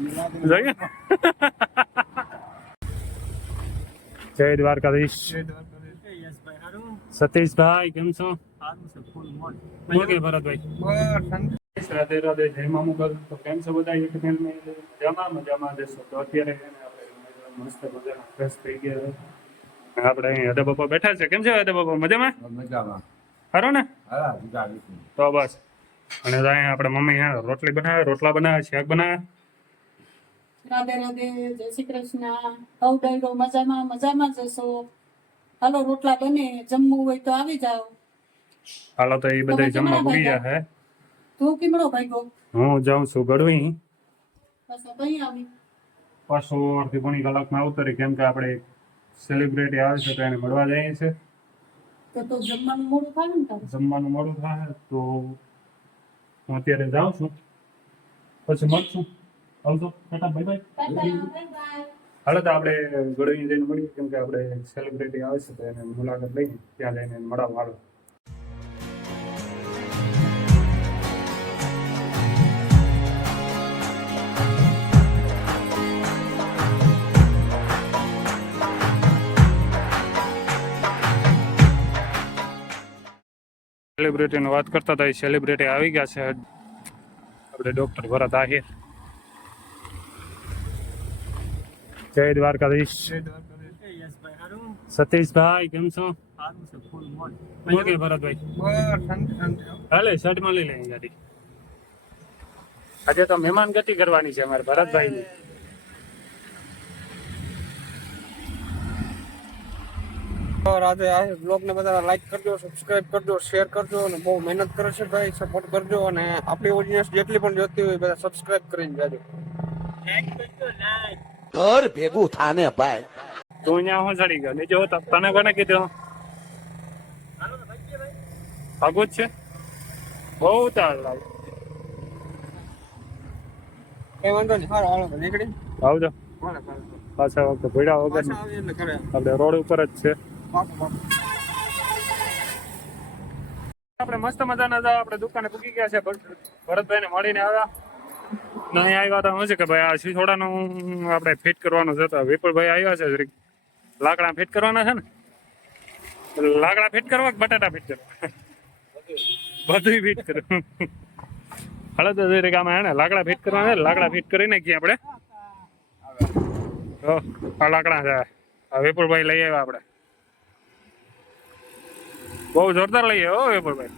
જોઈએ. જય દ્વારકાધીશ. સતીશભાઈ કેમ છો? ઓકે ભરતભાઈ. રાધે રાધે, જય મા મુગલ. તો કેમ છો બધા? મજામાં જશો તો અત્યારે આપણે મસ્ત મજાના ફ્રેશ થઈ ગયા. આપણે અહીં હદે બાપા બેઠા છે. કેમ છે હદે બાપા? મજામાં? ખરો ને? તો બસ. અને અહીંયા આપણે મમ્મી રોટલી બનાવે, રોટલા બનાવે, શાક બનાવે. રાધે રાધે, જય શ્રી કૃષ્ણ. હવ ડાયરો મજામાં જશો. હાલો રોટલા બને, જમવું હોય તો આવી જાઓ. હાલો તો એ બધા જમવા ભૂલી ગયા. તું કેમડો ભાગ્યો? હું જાઉં છું ગળવી. પાછા કઈ આવી? પાછો અડધી પોણી કલાકમાં આવતરી, કેમ કે આપણે સેલિબ્રિટી આવે છે તો એને મળવા જઈએ છે. તો જમવાનું મોડું થાય ને તારે? જમવાનું મોડું થાય તો હું અત્યારે જાઉં છું, પછી મળશું. આવજો. Tata, bye bye. હાલો તો આપણે ગળવી જઈને મળીએ, કેમ કે આપણે સેલિબ્રિટી આવે છે તો એને મુલાકાત લઈને ત્યાં જઈને મળવા. હાલો. સેલિબ્રિટીની વાત કરતા હતા, એ સેલિબ્રિટી આવી ગયા છે. આપણે ડોક્ટર ભરત આહિર. જય દ્વારકાધીશ. સતીશભાઈ કેમ છો? ઓકે ભરતભાઈ. હાલે શર્ટમાં લઈ લઈએ ગાડી. આજે તો મહેમાન ગતિ કરવાની છે અમારે ભરતભાઈની. રાધે આ બ્લોગ ને બધા લાઈક કરજો, સબસ્ક્રાઇબ કરજો, શેર કરજો અને બહુ મહેનત કરે છે ભાઈ, સપોર્ટ કરજો. અને આપણી ઓડિયન્સ જેટલી પણ જોતી હોય બધા સબસ્ક્રાઇબ કરીને જાજો. ઘર ભેગું થાને ભાઈ. તું અહીંયા હું ચડી ગયો નીચે હોતા, તને કોને કીધું? ભાગું જ છે બહુ તાર લાગે. કઈ વાંધો નહીં, હારો હાલો નીકળી આવજો. પાછા વખતે ભીડા વગર આપણે રોડ ઉપર જ છે. આપણે મસ્ત મજાના આપણે દુકાને પૂકી ગયા છે. ભરતભાઈને મળીને આવ્યા. નહીં આવ્યા તો શું છે કે ભાઈ આ શીશોડાનું આપણે ફિટ કરવાનું છે. તો વિપુલભાઈ આવ્યા છે, જરીક લાકડા ફિટ કરવાના છે ને. લાકડા ફિટ કરવા કે બટાટા ફિટ કરવા? બધું ફિટ કરવું. હાલો તો જરીક આમાં હે ને લાકડા ફિટ કરવાના છે. લાકડા ફિટ કરી નાખીએ આપણે. તો આ લાકડા છે, આ વિપુલભાઈ લઈ આવ્યા આપણે. બહુ જોરદાર લઈ આવ્યો વિપુલભાઈ.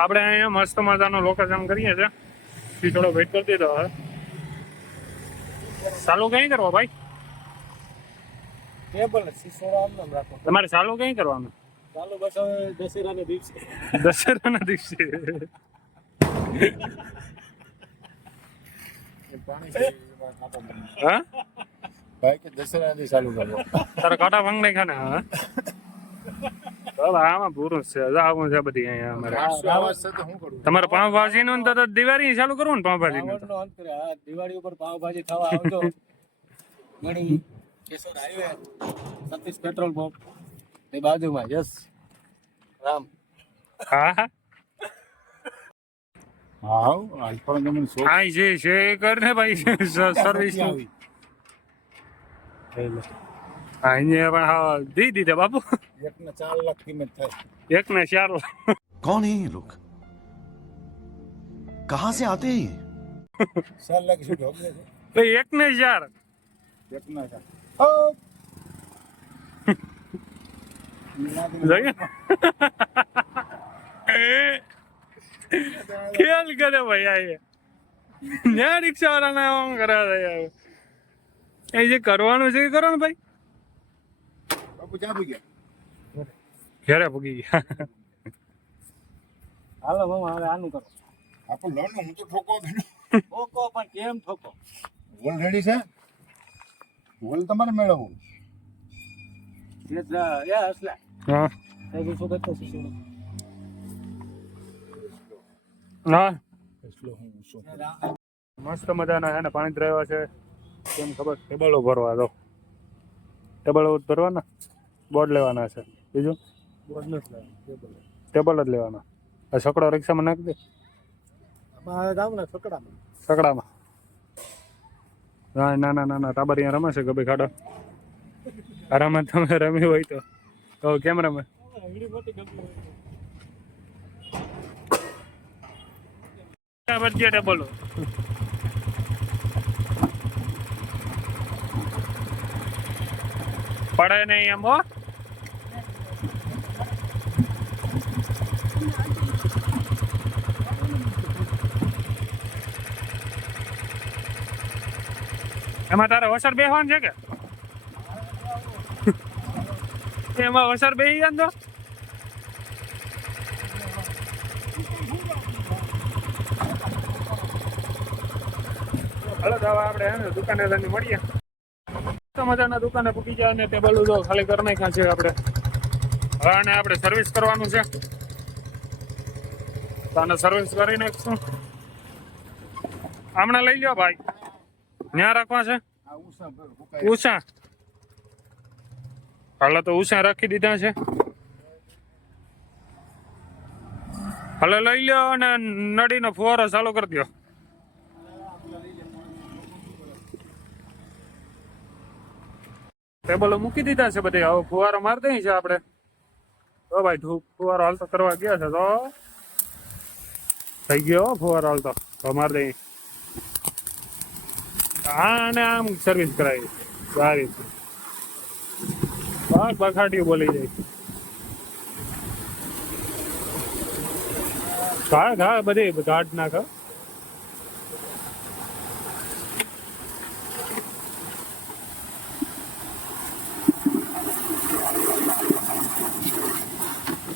આપણે અહીંયા મસ્ત મજાનું લોકેશન કરીએ છીએ. થોડો વેઇટ કરી દીધો હવે. ચાલુ કઈ કરવા ભાઈ? તમારે ચાલુ કઈ કરવાનું? ચાલો બસ હવે દશેરાના દિવસે. દશેરાના દિવસે હા ભાઈ કે દશેરા થી ચાલુ કરો. તારા કાંટા ભંગ નહીં ખાને. હા આમાં પૂરું છે, આવું છે બધી અહીંયા અમારે. તમારે પાવભાજી નું તો દિવાળી ચાલુ કરવું ને? પાવભાજી નું દિવાળી ઉપર પાવભાજી ખાવા આવજો. Mani Keshod highway, Satish petrol pump એ બાજુમાં. યસ રામ. હા હા હા આજ પણ તમને શોખ હા જે છે એ કર ને ભાઈ. સર્વિસ આવી. હા અહીંયા પણ હા દી દીધા બાપુ. 1 ને 4 લાખ કિંમત થાય. 1 ને 4 લાખ. कौन है ये लोग? कहाँ से आते हैं ये? 4 લાખ શું ઢોક છે? ભાઈ 1 ને 4. 1 ના 4. જોઈએ ખ્યાલ કરે ભાઈ. આ ન્યા રિક્ષા વાળાને આમ કરાવે. એ જે કરવાનું છે એ કરો ને ભાઈ. બાપુ ક્યાં પૂગ્યા? ઘરે પૂગી ગયા. હાલો મામા હવે આનું કરો. આપણ લોન હું તો ઠોકો ઠોકો પણ કેમ ઠોકો? વોલ રેડી છે? વોલ તમારે મેળવવું. એ હસલા હા એ શું કરતો છે? હા એટલો હું શું મસ્ત મજાના છે ને પાણી દ્રવ્યા છે. કેમ ખબર? ટેબલો ભરવા દો. ટેબલો ભરવાના, બોર્ડ લેવાના છે. બીજું ટેબલ જ લેવાના. આ છકડો રિક્ષામાં નાખી દે. સકડામાં હા નાના નાના ટાબરિયા રમે છે ગબે ખાડા આ રમત તમે રમી હોય તો કેમ રમે બોલો પડે નહીં એમ હો એમાં તારે વસર બેહવાનું છે કે એમાં વસર બેહી જાય તો હાલો દાવા આપણે હે ને દુકાને મળીએ તો મજાના દુકાને પૂકી જાય ને ટેબલ જો ખાલી કરી નાખ્યા છે આપણે હવે આને આપણે સર્વિસ કરવાનું છે તો આને સર્વિસ કરી નાખશું હમણાં લઈ લ્યો ભાઈ ત્યાં રાખવા છે ઉષા હાલો તો ઉષા રાખી દીધા છે હાલો લઈ લ્યો અને નળીનો ફુવારો ચાલુ કરી દો ટેબલો મૂકી દીધા છે બધે હવે ફુવારો મારી દઈ છે આપણે તો ભાઈ ફુવારો હાલતો કરવા ગયા છે તો થઈ ગયો ફુવારો હાલતો તો મારી દઈ આને આમ સર્વિસ કરાવી સારી બખાટીઓ બોલી જાય ઘા બધી ઘાટ નાખ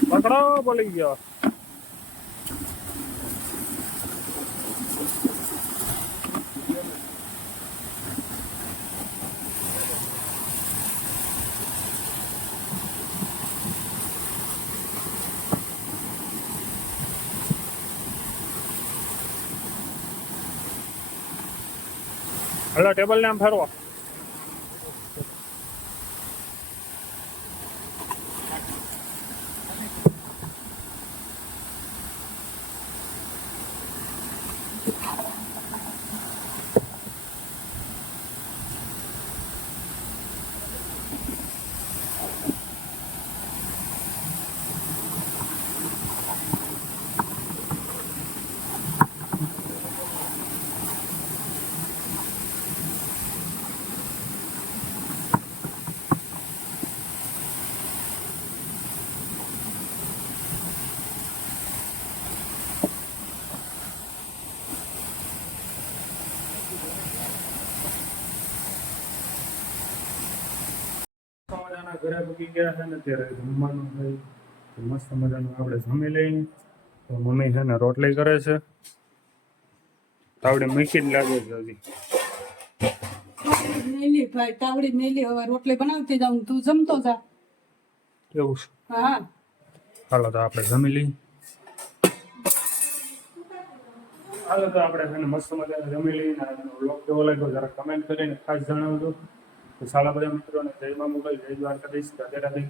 પકડો બોલી ગયો હલો ટેબલ ને આમ ફેરવો ઘરે પૂકી ગયા છે ને ત્યારે જમવાનું હોય તો મસ્ત મજાનું આપણે જમી લઈએ તો મમ્મી છે ને રોટલી કરે છે તાવડી મૂકીને લાગે છે હજી મેલી ભાઈ તાવડી મેલી હવે રોટલી બનાવતી જાઉં તું જમતો જા એવું છે હા હાલો તો આપણે જમી લઈએ હાલો તો આપણે છે ને મસ્ત મજાના જમી લઈએ ને વ્લોગ કેવો લાગ્યો જરા કમેન્ટ કરીને ખાસ જણાવજો તો સારા બધા મિત્રોને જય મા મોગલ જય દ્વારકાધીશ રાધે રાધે